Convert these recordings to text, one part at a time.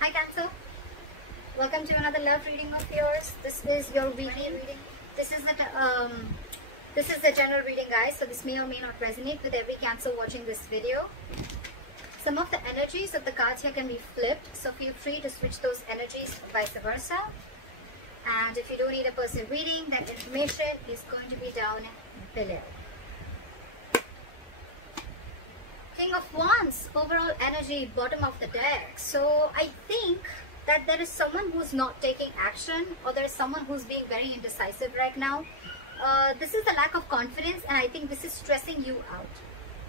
Hi Cancer, welcome to another love reading of yours. This is your weekly reading. This is the general reading, guys, so this may or may not resonate with every Cancer watching this video. Some of the energies of the cards here can be flipped, so feel free to switch those energies vice versa. And if you don't need a personal reading, that information is going to be down below. King of Wands, overall energy, bottom of the deck. So I think that there is someone who's not taking action, or there is someone who's being very indecisive right now. This is the lack of confidence, and I think this is stressing you out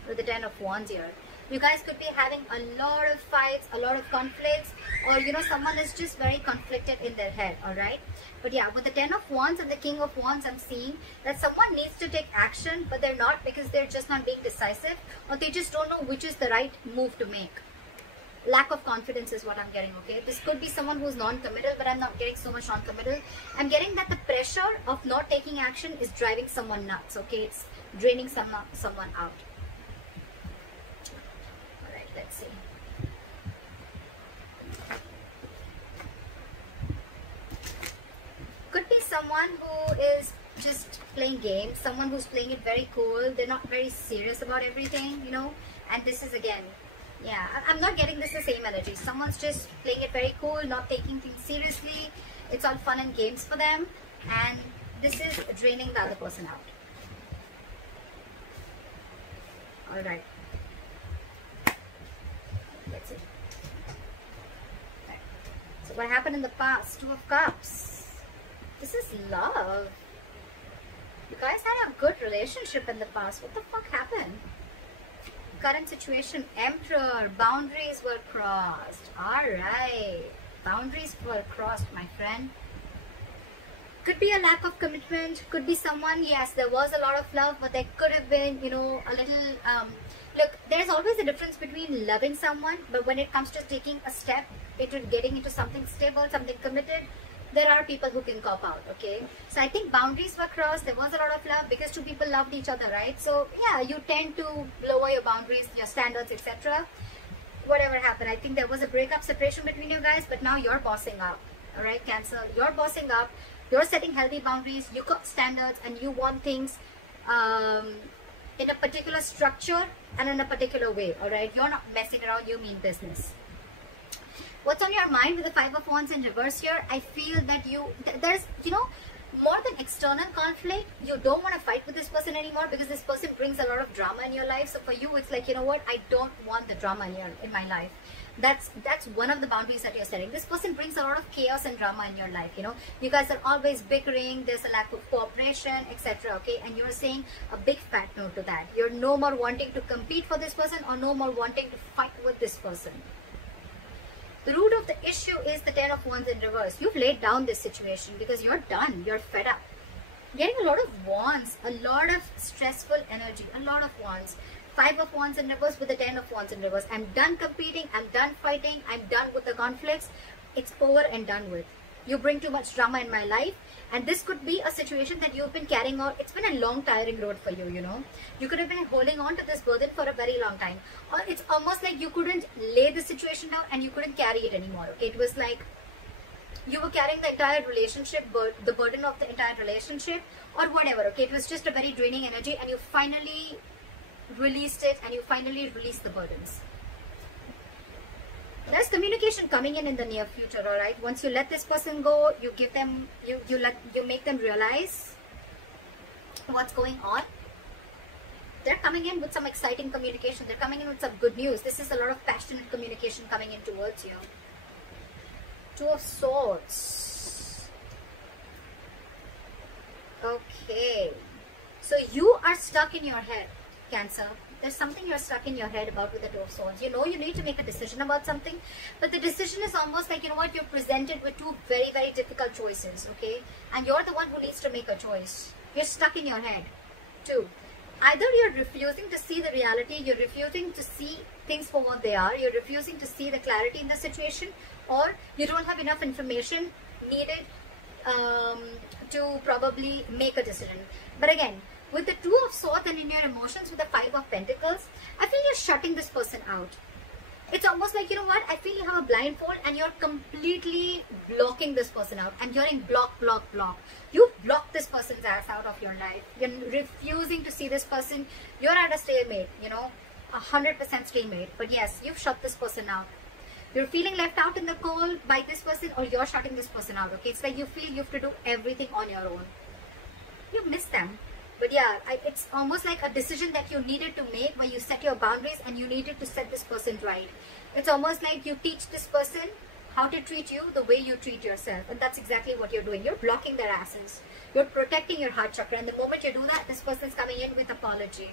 with the Ten of Wands here. You guys could be having a lot of fights, a lot of conflicts, or someone is just very conflicted in their head, alright? But yeah, with the Ten of Wands and the King of Wands, I'm seeing that someone needs to take action, but they're not, because they're just not being decisive, or they just don't know which is the right move to make. Lack of confidence is what I'm getting, okay? This could be someone who's non-committal, but I'm not getting so much non-committal. I'm getting that the pressure of not taking action is driving someone nuts, okay? It's draining someone out. Alright, let's see. Could be someone who is just playing games, someone who's playing it very cool. They're not very serious about everything, and this is again, yeah, I'm not getting this the same energy. Someone's just playing it very cool, not taking things seriously. It's all fun and games for them, and this is draining the other person out. Alright, let's see. Right. So what happened in the past? Two of Cups. This is love. You guys had a good relationship in the past. What the fuck happened? Current situation, Emperor. Boundaries were crossed. Alright. Boundaries were crossed, my friend. Could be a lack of commitment. Could be someone, yes, there was a lot of love, but there could have been, a little... look, there's always a difference between loving someone, but when it comes to taking a step into getting into something stable, something committed, there are people who can cop out, okay? So I think boundaries were crossed. There was a lot of love because two people loved each other, right? So yeah, you tend to lower your boundaries, your standards, etc. Whatever happened, I think there was a breakup, separation between you guys, but now you're bossing up, all right, Cancer? You're bossing up. You're setting healthy boundaries. You got standards, and you want things in a particular structure and in a particular way, all right? You're not messing around. You mean business. What's on your mind with the Five of Wands in reverse here? I feel that there's, more than external conflict, you don't want to fight with this person anymore, because this person brings a lot of drama in your life. So for you, it's like, you know what? I don't want the drama in my life. That's one of the boundaries that you're setting. This person brings a lot of chaos and drama in your life, You guys are always bickering. There's a lack of cooperation, etc. Okay? And you're saying a big fat no to that. You're no more wanting to compete for this person, or no more wanting to fight with this person. The root of the issue is the Ten of Wands in reverse. You've laid down this situation because you're done. You're fed up. Getting a lot of wands, a lot of stressful energy, a lot of wands. Five of Wands in reverse with the Ten of Wands in reverse. I'm done competing. I'm done fighting. I'm done with the conflicts. It's over and done with. You bring too much drama in my life. And this could be a situation that you've been carrying on. It's been a long, tiring road for you, You could have been holding on to this burden for a very long time. Or it's almost like you couldn't lay the situation down and you couldn't carry it anymore, okay? It was like you were carrying the entire relationship, the burden of the entire relationship, or whatever, okay? It was just a very draining energy, and you finally released it, and you finally released the burdens. There's communication coming in the near future, all right? Once you let this person go, you give them, you make them realize what's going on. They're coming in with some exciting communication. They're coming in with some good news. This is a lot of passionate communication coming in towards you. Two of Swords. Okay. So you are stuck in your head, Cancer. There's something you're stuck in your head about with the Two of Swords. You need to make a decision about something, but the decision is almost like, you're presented with two very, very difficult choices, okay? And you're the one who needs to make a choice. You're stuck in your head. Two. Either you're refusing to see the reality, you're refusing to see things for what they are, you're refusing to see the clarity in the situation, or you don't have enough information needed to probably make a decision. But again, with the Two of Swords and in your emotions with the Five of Pentacles, I feel you're shutting this person out. It's almost like, you know what, I feel you have a blindfold and you're completely blocking this person out, and you're in block. You block this person's ass out of your life. You're refusing to see this person. You're at a stalemate, you know, 100% stalemate. But yes, you've shut this person out. You're feeling left out in the cold by this person, or you're shutting this person out, okay? It's like you feel you have to do everything on your own. You miss them. But yeah, it's almost like a decision that you needed to make, where you set your boundaries and you needed to set this person right. It's almost like you teach this person how to treat you the way you treat yourself. And that's exactly what you're doing. You're blocking their asses. You're protecting your heart chakra. And the moment you do that, this person's coming in with apology.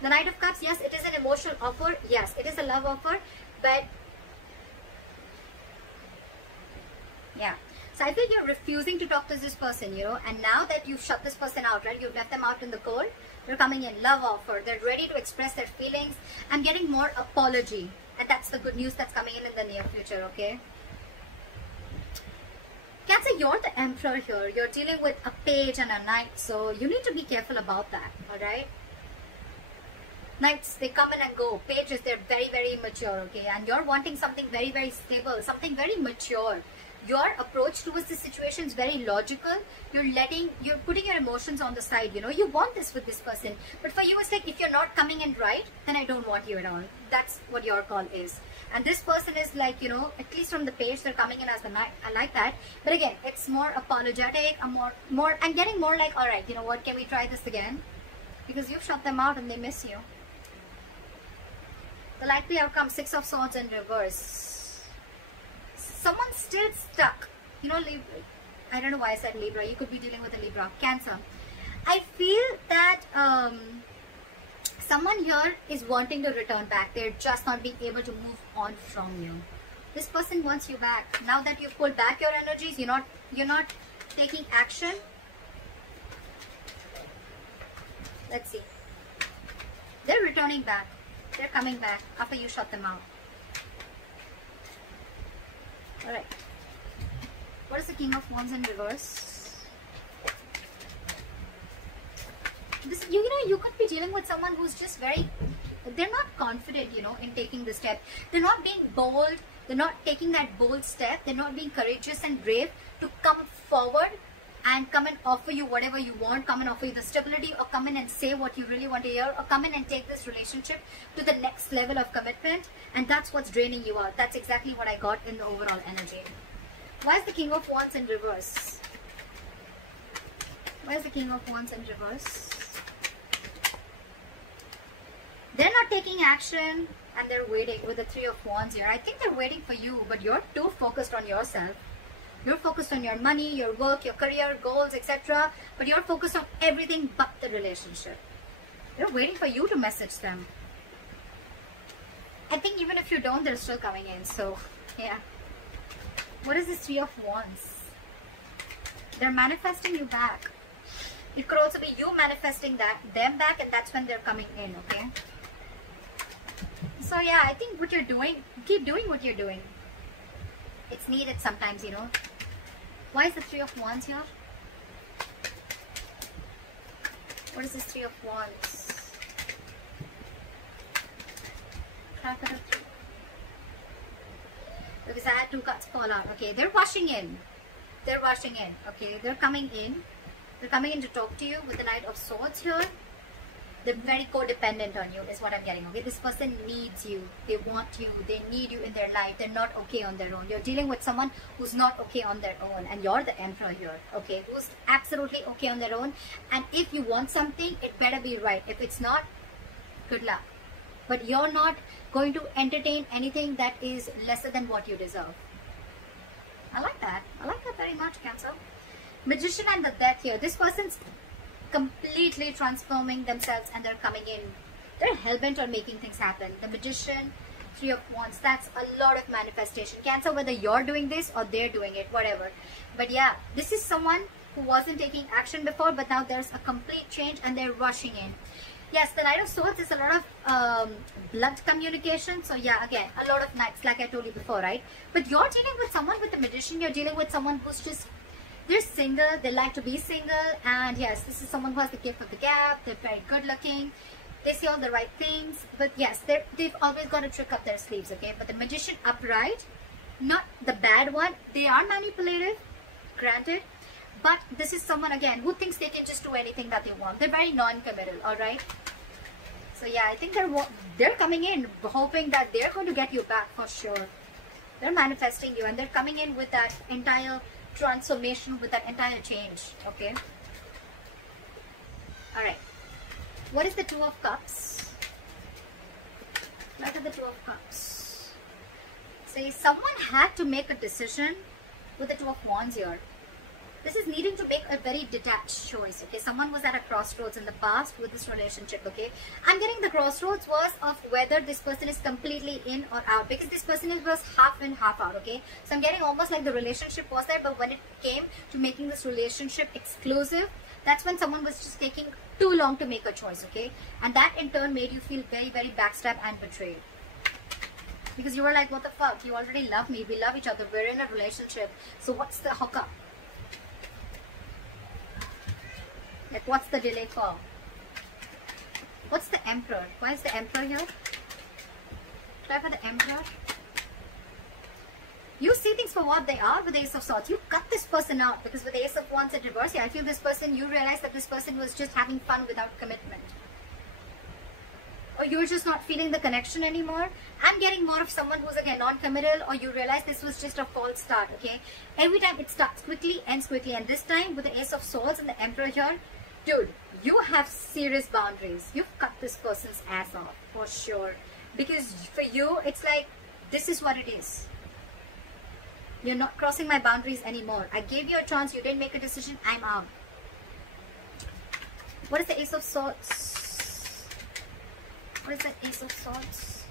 The Knight of Cups, yes, it is an emotional offer. Yes, it is a love offer. But yeah. So I feel you're refusing to talk to this person, you know, and now that you've shut this person out, right, you've left them out in the cold, they're coming in, love offer, they're ready to express their feelings. I'm getting more apology, and that's the good news that's coming in the near future, okay? Cancer, you're the Emperor here. You're dealing with a page and a knight, so you need to be careful about that, alright? Knights, they come in and go. Pages, they're very, very immature, okay? And you're wanting something very, very stable, something very mature. Your approach towards the situation is very logical. You're putting your emotions on the side, you know. You want this with this person. But for you, it's like, if you're not coming in right, then I don't want you at all. That's what your call is. And this person is like, you know, at least from the page, they're coming in as the knight. I like that. But again, it's more apologetic, I'm getting more like, all right, you know what, can we try this again? Because you've shut them out and they miss you. The likely outcome, Six of Swords in reverse. Someone's still stuck. You know, Libra. I don't know why I said Libra. You could be dealing with a Libra. Cancer. I feel that someone here is wanting to return back. They're just not being able to move on from you. This person wants you back. Now that you've pulled back your energies, you're not taking action. Let's see. They're returning back. They're coming back after you shut them out. Alright. What is the King of Wands in reverse? This, you know, you could be dealing with someone who's just they're not confident, you know, in taking the step. They're not being bold. They're not taking that bold step. They're not being courageous and brave to come forward and come and offer you whatever you want, come and offer you the stability, or come in and say what you really want to hear, or come in and take this relationship to the next level of commitment. And that's what's draining you out. That's exactly what I got in the overall energy. Why is the King of Wands in reverse? Why is the King of Wands in reverse? They're not taking action and they're waiting with the Three of Wands here. I think they're waiting for you, but you're too focused on yourself. You're focused on your money, your work, your career, goals, etc. But you're focused on everything but the relationship. They're waiting for you to message them. I think even if you don't, they're still coming in. So, yeah. What is this Three of Wands? They're manifesting you back. It could also be you manifesting them back, and that's when they're coming in, okay? So, yeah, I think what you're doing, keep doing what you're doing. It's needed sometimes, you know. Why is the Three of Wands here? What is this Three of Wands? Because I had two cards fall out. Okay, they're rushing in. They're rushing in. Okay, they're coming in. They're coming in to talk to you with the Knight of Swords here. They're very codependent on you is what I'm getting. Okay, this person needs you. They want you. They need you in their life. They're not okay on their own. You're dealing with someone who's not okay on their own, and you're the Emperor here. Okay, who's absolutely okay on their own. And if you want something, it better be right. If it's not, good luck. But you're not going to entertain anything that is lesser than what you deserve. I like that. I like that very much, Cancer. Magician and the Death here. This person's completely transforming themselves and they're coming in. They're hell-bent on making things happen. The Magician, Three of Wands, that's a lot of manifestation. Cancer, whether you're doing this or they're doing it, whatever. But yeah, this is someone who wasn't taking action before, but now there's a complete change and they're rushing in. Yes, the Knight of Swords is a lot of blood communication. So yeah, again, a lot of knights, like I told you before, right? But you're dealing with someone with the Magician. You're dealing with someone who's just, they're single. They like to be single. And yes, this is someone who has the gift of the gab. They're very good looking. They say all the right things, but yes, they've always got a trick up their sleeves, okay? But the Magician upright, not the bad one, they are manipulative, granted, but this is someone, again, who thinks they can just do anything that they want. They're very non-committal, alright? So yeah, I think they're coming in hoping that they're going to get you back for sure. They're manifesting you, and they're coming in with that entire transformation, with that entire change, okay? Alright. What is the Two of Cups? What are the Two of Cups? Say someone had to make a decision with the Two of Wands here. This is needing to make a very detached choice, okay? Someone was at a crossroads in the past with this relationship, okay? I'm getting the crossroads was of whether this person is completely in or out, because this person was half in, half out, okay? So I'm getting almost like the relationship was there, but when it came to making this relationship exclusive, that's when someone was just taking too long to make a choice, okay? And that in turn made you feel very, very backstabbed and betrayed. Because you were like, what the fuck? You already love me. We love each other. We're in a relationship. So what's the hookup? Like, what's the delay for? What's the Emperor? Why is the Emperor here? Try for the Emperor. You see things for what they are with the Ace of Swords. You cut this person out, because with the Ace of Wands in reverse, yeah, I feel this person, you realize that this person was just having fun without commitment. Or you're just not feeling the connection anymore. I'm getting more of someone who's again non-committal, or you realize this was just a false start, okay? Every time it starts quickly, ends quickly. And this time with the Ace of Swords and the Emperor here, dude, you have serious boundaries. You've cut this person's ass off, for sure. Because for you, it's like, this is what it is. You're not crossing my boundaries anymore. I gave you a chance. You didn't make a decision. I'm out. What is the Ace of Swords? What is the Ace of Swords?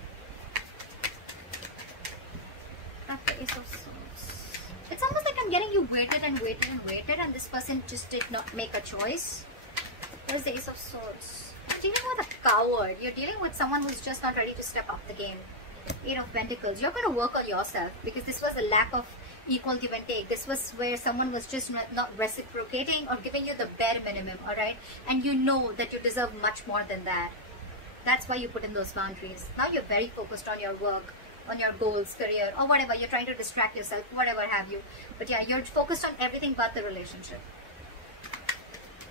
After Ace of Swords. It's almost like I'm getting you waited and waited and waited, and this person just did not make a choice. What is the Ace of Swords? You're dealing with a coward. You're dealing with someone who's just not ready to step up the game. Eight of Pentacles. You're going to work on yourself, because this was a lack of equal give and take. This was where someone was just not reciprocating or giving you the bare minimum, alright? And you know that you deserve much more than that. That's why you put in those boundaries. Now you're very focused on your work, on your goals, career, or whatever. You're trying to distract yourself, whatever have you. But yeah, you're focused on everything but the relationship.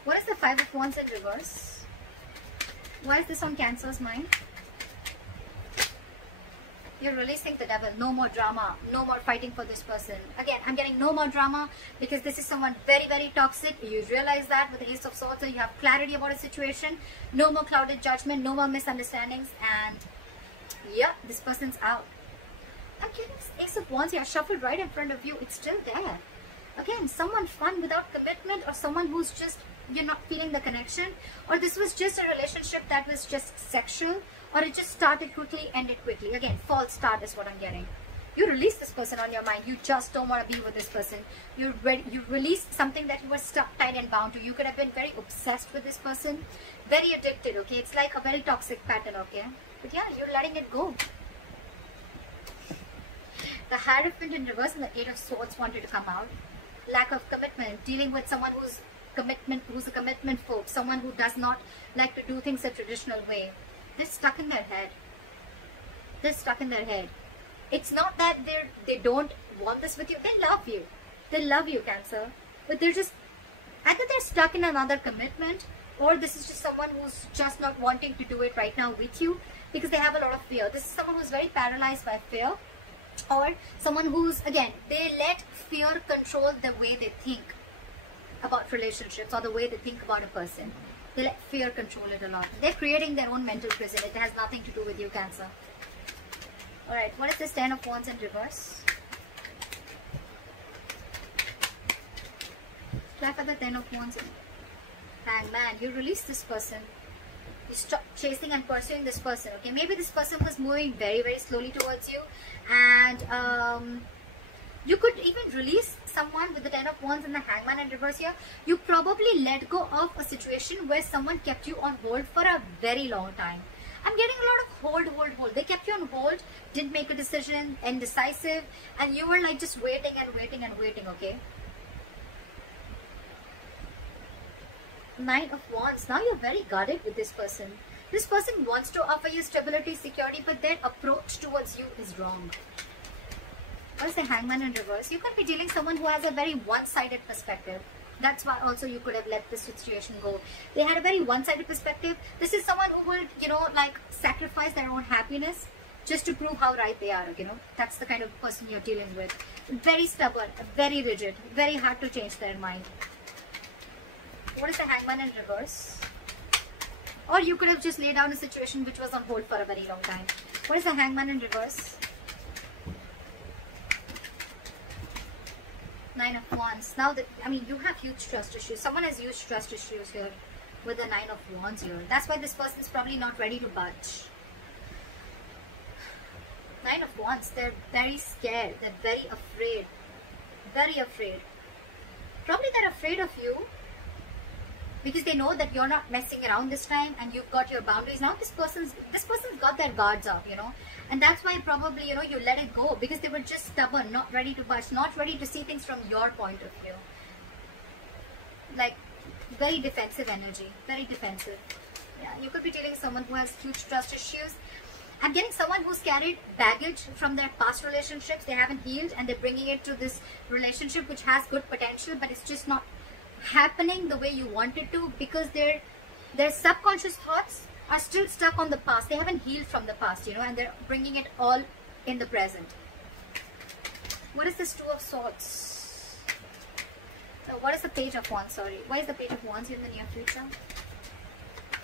What is the Five of Wands in reverse? Why is this on Cancer's mind? You're releasing the devil. No more drama. No more fighting for this person. Again, I'm getting no more drama, because this is someone very, very toxic. You realize that with the Ace of Swords, so you have clarity about a situation. No more clouded judgment. No more misunderstandings. And yeah, this person's out. I'm getting this Ace of Wands here shuffled right in front of you. It's still there. Again, someone fun without commitment, or someone who's just, you're not feeling the connection, or this was just a relationship that was just sexual, or it just started quickly, ended quickly. Again, false start is what I'm getting. You release this person on your mind. You just don't want to be with this person. You released something that you were stuck, tied and bound to. You could have been very obsessed with this person, very addicted, okay? It's like a very toxic pattern, okay? But yeah, you're letting it go. The Hierophant in reverse and the Eight of Swords wanted to come out. Lack of commitment, dealing with someone who's a commitment phobe, someone who does not like to do things a traditional way. They're stuck in their head. They're stuck in their head. It's not that they don't want this with you. They love you. They love you, Cancer. But they're just, either they're stuck in another commitment, or this is just someone who's just not wanting to do it right now with you because they have a lot of fear. This is someone who's very paralyzed by fear, or someone who's, again, they let fear control the way they think about relationships or the way they think about a person. They let fear control it a lot. They're creating their own mental prison. It has nothing to do with you, Cancer. Alright, what is this Ten of Wands in reverse? Try for the Ten of Wands in Hangman. You release this person. You stop chasing and pursuing this person, okay? Maybe this person was moving very, very slowly towards you, and you could even release someone with the Ten of Wands and the Hangman in reverse here. You probably let go of a situation where someone kept you on hold for a very long time. I'm getting a lot of hold. They kept you on hold, didn't make a decision, indecisive, and you were like just waiting and waiting and waiting, okay? Nine of Wands. Now you're very guarded with this person. This person wants to offer you stability, security, but their approach towards you is wrong. What is the Hangman in reverse? You could be dealing someone who has a very one-sided perspective. That's why also you could have let this situation go. They had a very one-sided perspective. This is someone who will, you know, like sacrifice their own happiness just to prove how right they are, you know. That's the kind of person you're dealing with. Very stubborn, very rigid, very hard to change their mind. What is the Hangman in reverse? Or you could have just laid down a situation which was on hold for a very long time. What is the Hangman in reverse? Nine of Wands. Now, I mean, you have huge trust issues. Someone has huge trust issues here with the Nine of Wands here. That's why this person is probably not ready to budge. Nine of Wands, they're very scared. They're very afraid. Very afraid. Probably they're afraid of you because they know that you're not messing around this time and you've got your boundaries. Now this person's got their guards up, you know. And that's why probably, you know, you let it go because they were just stubborn, not ready to budge, not ready to see things from your point of view. Like, very defensive energy, very defensive. Yeah, you could be dealing with someone who has huge trust issues. I'm getting someone who's carried baggage from their past relationships. They haven't healed and they're bringing it to this relationship which has good potential, but it's just not happening the way you want it to because their subconscious thoughts are still stuck on the past. They haven't healed from the past, you know, and they're bringing it all in the present. What is this Two of Swords? What is the Page of Wands? Sorry. Why is the Page of Wands in the near future?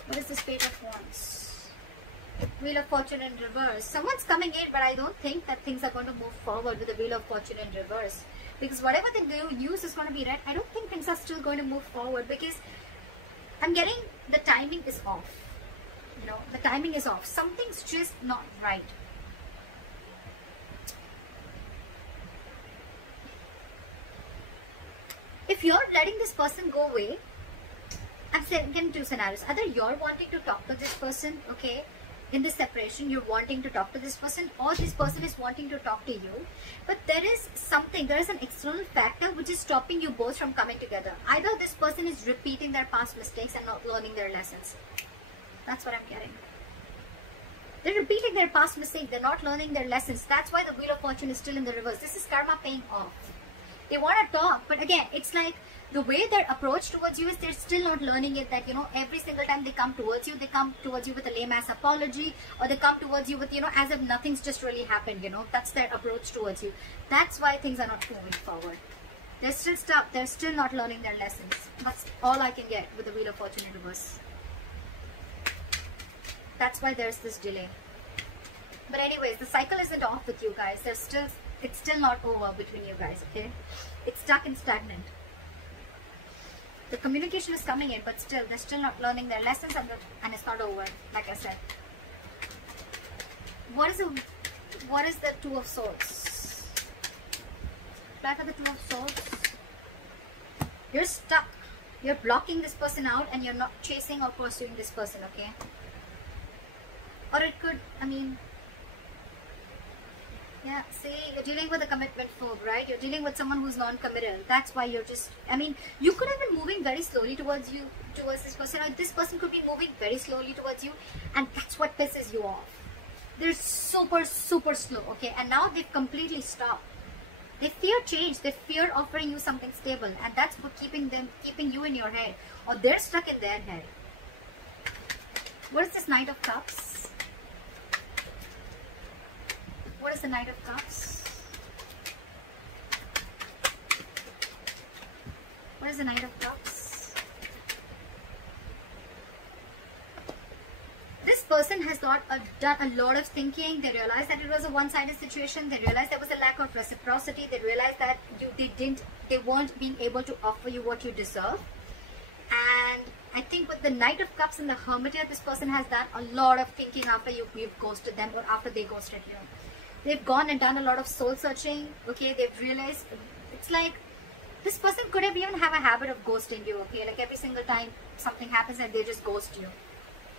What is this Page of Wands? Wheel of Fortune in reverse. Someone's coming in, but I don't think that things are going to move forward with the Wheel of Fortune in reverse. Because whatever they do, use is going to be red. I don't think things are still going to move forward because I'm getting the timing is off. You know, the timing is off. Something's just not right. If you're letting this person go away, I'm getting two scenarios. Either you're wanting to talk to this person, okay, in this separation, you're wanting to talk to this person, or this person is wanting to talk to you. But there is something, there is an external factor which is stopping you both from coming together. Either this person is repeating their past mistakes and not learning their lessons. That's what I'm getting. They're repeating their past mistakes. They're not learning their lessons. That's why the Wheel of Fortune is still in the reverse. This is karma paying off. They want to talk, but again, it's like the way their approach towards you is they're still not learning it, that, you know, every single time they come towards you with a lame ass apology, or they come towards you with, you know, as if nothing's just really happened, you know. That's their approach towards you. That's why things are not moving forward. They're still stuck. They're still not learning their lessons. That's all I can get with the Wheel of Fortune in reverse. That's why there's this delay. But anyways, the cycle isn't off with you guys. It's still not over between you guys, okay? It's stuck and stagnant. The communication is coming in, but still, they're still not learning their lessons, and it's not over, like I said. What is the Two of Swords? Back of the Two of Swords. You're stuck. You're blocking this person out, and you're not chasing or pursuing this person, okay? Or it could, I mean, yeah, see, you're dealing with a commitment phobe, right? You're dealing with someone who's non-committal. That's why you're just, I mean, you could have been moving very slowly towards this person, or this person could be moving very slowly towards you, and that's what pisses you off. They're super, super slow, okay? And now they've completely stopped. They fear change. They fear offering you something stable, and that's what keeping you in your head, or they're stuck in their head. What is this Knight of Cups? What is the Knight of Cups? What is the Knight of Cups? This person has done a lot of thinking. They realized that it was a one-sided situation. They realized there was a lack of reciprocity. They realized that they weren't being able to offer you what you deserve. And I think with the Knight of Cups and the Hermit here, this person has done a lot of thinking after you've ghosted them, or after they ghosted you. They've gone and done a lot of soul searching, okay? They've realized, it's like, this person could have even have a habit of ghosting you, okay? Like every single time something happens and they just ghost you.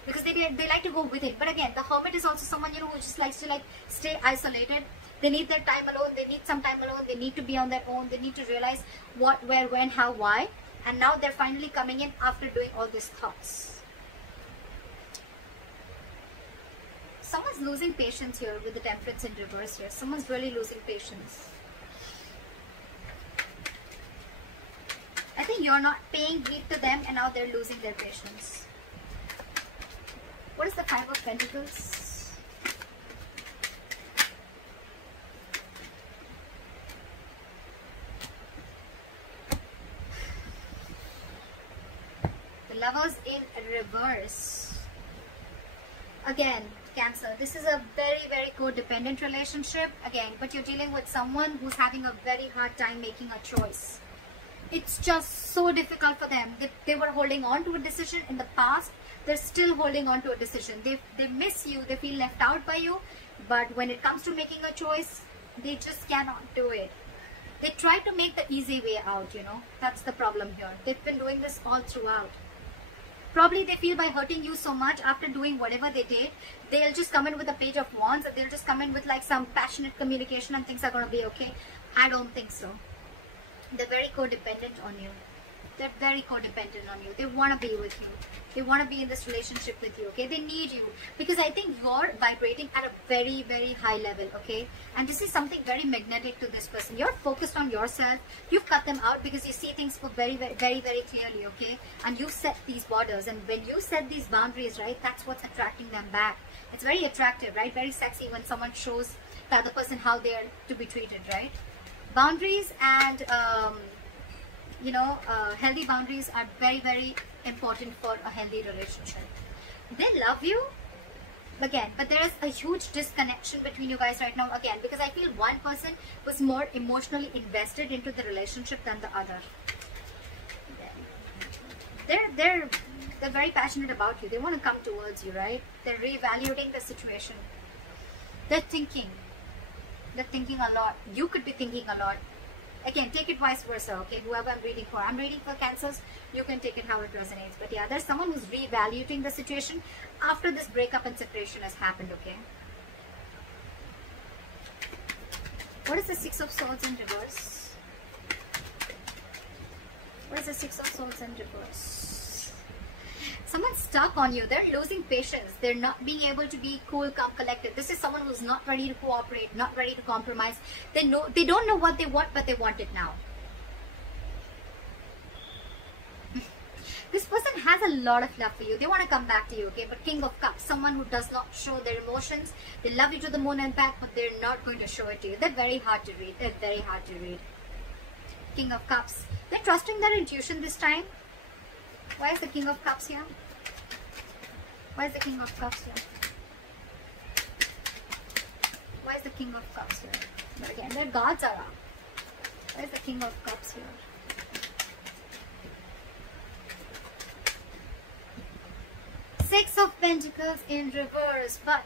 Because they like to go with it. But again, the Hermit is also someone, you know, who just likes to stay isolated. They need their time alone. They need some time alone. They need to be on their own. They need to realize what, where, when, how, why. And now they're finally coming in after doing all these thoughts. Someone's losing patience here with the Temperance in reverse here. Someone's really losing patience. I think you're not paying heed to them and now they're losing their patience. What is the Five of Pentacles? The Lovers in reverse. Again, Cancer, this is a very, very codependent relationship. Again, but you're dealing with someone who's having a very hard time making a choice. It's just so difficult for them. They were holding on to a decision in the past. They're still holding on to a decision. They miss you. They feel left out by you. But when it comes to making a choice, they just cannot do it. They try to make the easy way out, you know. That's the problem here. They've been doing this all throughout. Probably they feel by hurting you so much after doing whatever they did, they'll just come in with a page of wands, and they'll just come in with like some passionate communication and things are going to be okay. I don't think so. They're very codependent on you. They're very codependent on you. They want to be with you. They want to be in this relationship with you, okay? They need you because I think you're vibrating at a very, very high level, okay? And this is something very magnetic to this person. You're focused on yourself. You've cut them out because you see things for very, very, very, very clearly, okay? And you've set these borders. And when you set these boundaries, right, that's what's attracting them back. It's very attractive, right? Very sexy when someone shows the other person how they are to be treated, right? Boundaries and healthy boundaries are very, very important for a healthy relationship. They love you again, but there is a huge disconnection between you guys right now again, because I feel one person was more emotionally invested into the relationship than the other. They're very passionate about you. They want to come towards you, right? They're reevaluating the situation. They're thinking a lot. You could be thinking a lot. Again, take it vice versa, okay? Whoever I'm reading for Cancers, you can take it how it resonates. But yeah, there's someone who's reevaluating the situation after this breakup and separation has happened, okay? What is the Six of Swords in reverse? What is the Six of Swords in reverse? Someone's stuck on you. They're losing patience. They're not being able to be cool, calm, collected. This is someone who's not ready to cooperate, not ready to compromise. They don't know what they want, but they want it now. This person has a lot of love for you. They want to come back to you, okay? But King of Cups, someone who does not show their emotions. They love you to the moon and back, but they're not going to show it to you. They're very hard to read. They're very hard to read. King of Cups. They're trusting their intuition this time. Why is the King of Cups here? Why is the King of Cups here? Why is the King of Cups here? But again, their guards are up. Why is the King of Cups here? Six of Pentacles in reverse. But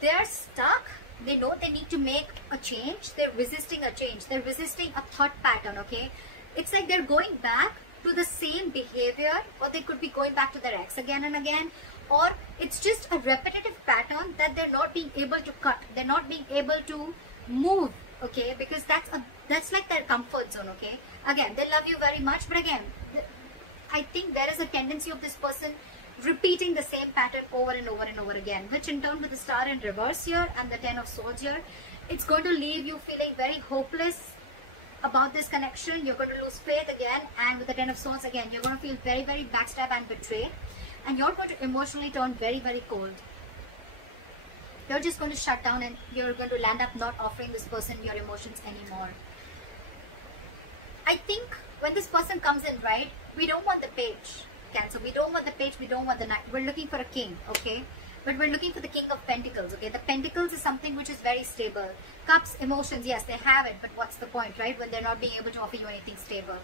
they're stuck. They know they need to make a change. They're resisting a change. They're resisting a thought pattern, okay? It's like they're going back to the same behavior, or they could be going back to their ex again and again, or it's just a repetitive pattern that they're not being able to cut. They're not being able to move, okay? Because that's like their comfort zone, okay? Again, they love you very much, but again, I think there is a tendency of this person repeating the same pattern over and over and over again, which in turn with the Star in reverse here and the Ten of Swords here, it's going to leave you feeling very hopeless about this connection. You're going to lose faith again, and with the Ten of Swords again, you're going to feel very, very backstabbed and betrayed, and you're going to emotionally turn very, very cold. You're just going to shut down, and you're going to land up not offering this person your emotions anymore. I think when this person comes in, right, we don't want the Page, Cancer. We don't want the Page, we don't want the Knight. We're looking for a King, okay? But we're looking for the King of Pentacles, okay? The Pentacles is something which is very stable. Cups, emotions, yes, they have it, but what's the point, right? When they're not being able to offer you anything stable.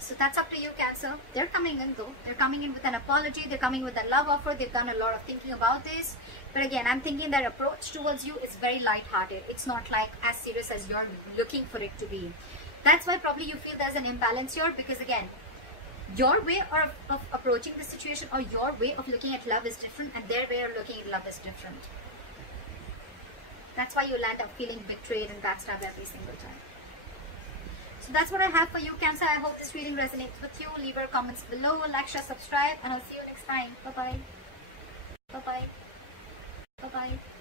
So that's up to you, Cancer. They're coming in though. They're coming in with an apology. They're coming with a love offer. They've done a lot of thinking about this. But again, I'm thinking their approach towards you is very light-hearted. It's not like as serious as you're looking for it to be. That's why probably you feel there's an imbalance here, because again, your way of approaching the situation or your way of looking at love is different, and their way of looking at love is different. That's why you land up feeling betrayed and backstabbed every single time. So that's what I have for you, Cancer. I hope this reading resonates with you. Leave your comments below, like, share, subscribe, and I'll see you next time. Bye-bye. Bye-bye. Bye-bye.